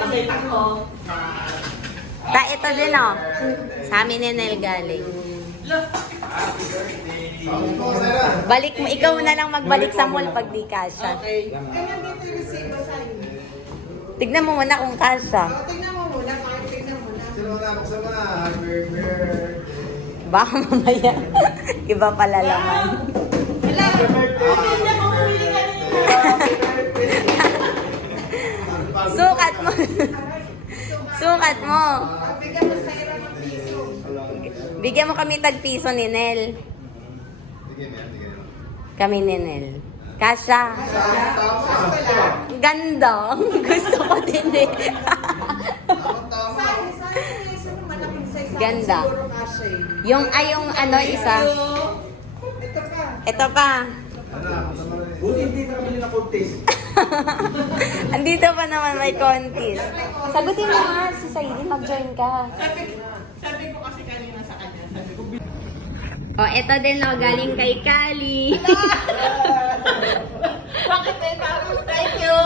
nakita ko. Ito din oh. Sa amin ni Nel galing. Balik mo, ikaw na lang magbalik sa mall pag di kasha. Okay. Tignan mo muna kung kasha. Tingnan mo muna, tingnan mo na. Buksan mo na. Happy birthday. Baka mamaya, iba pala laman. Wala. Hindi ako bumili kanina. Sukat mo. Sukat mo. Bigyan mo sa ira ng piso. Bigyan mo kami tag-piso ni Nel. Kami ni Nel. Kasha. Ganda. Gusto ko din eh. Ganda. Yung ano isa. Ito pa. Buti hindi na kami na-contest. Andito pa naman may contest. Sagutin mo nga si Saidi, mag-join ka. Sabi ko kasi kanina sa kanya, sabi ko, O, ito din o, galing kay Kali. bakit eh, parang thank you.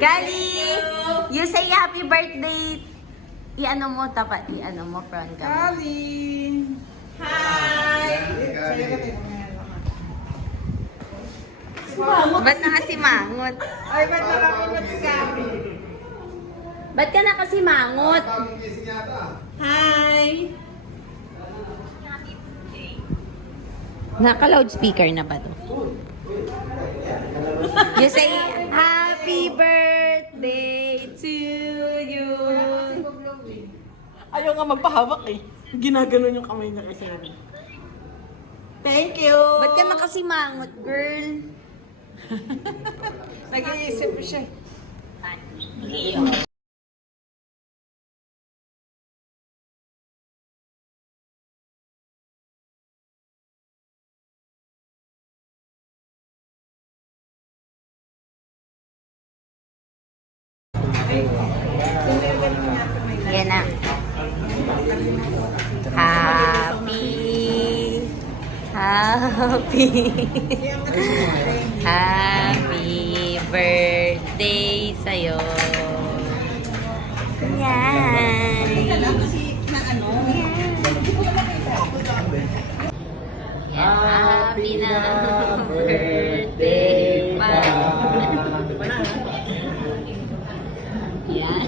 Kali, you say happy birthday. I-ano mo, tapat, i-ano mo, front ka. Kali. Hi. Ba't nakasimangot? Ay, ba't nakakunod ka? Ba't ka nakasimangot? Bagong gising yata. Hi. Naka-loudspeaker na ba to? You say, happy birthday to you. Ayaw nga magpahawak eh. Ginaganon yung kamay niya kasi. Thank you. Ba't ka nakasimangot, girl? Nag-iisip ko siya. Yan na. Happy birthday sa'yo. Yan. Happy na birthday pa. Yan.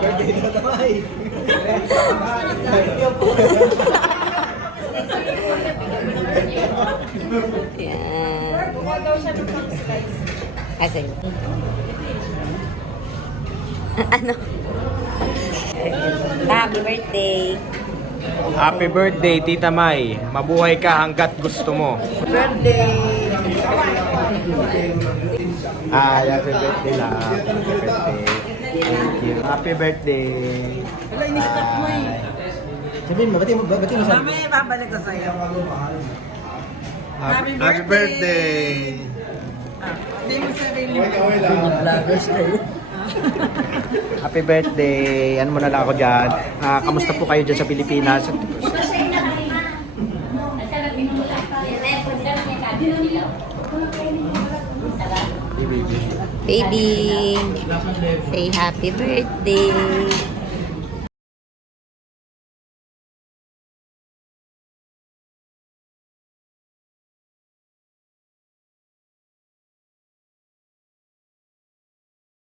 Birthday na tamay. Yan. Buka daw siya ng pang slice. Kasi. Ano? Happy birthday. Happy birthday, Tita May. Mabuhay ka hanggat gusto mo. Birthday. Happy birthday lang. Happy birthday. Thank you. Happy birthday. Wala, in-stop mo eh. Sabihin mo, bati mo sa... Mamaya babalik ko sa'yo. Happy birthday! Hindi mo sarili mo. Vloggers kayo. Happy birthday. Ano mo na lang ako dyan. Kamusta po kayo dyan sa Pilipinas? Baby, say happy birthday.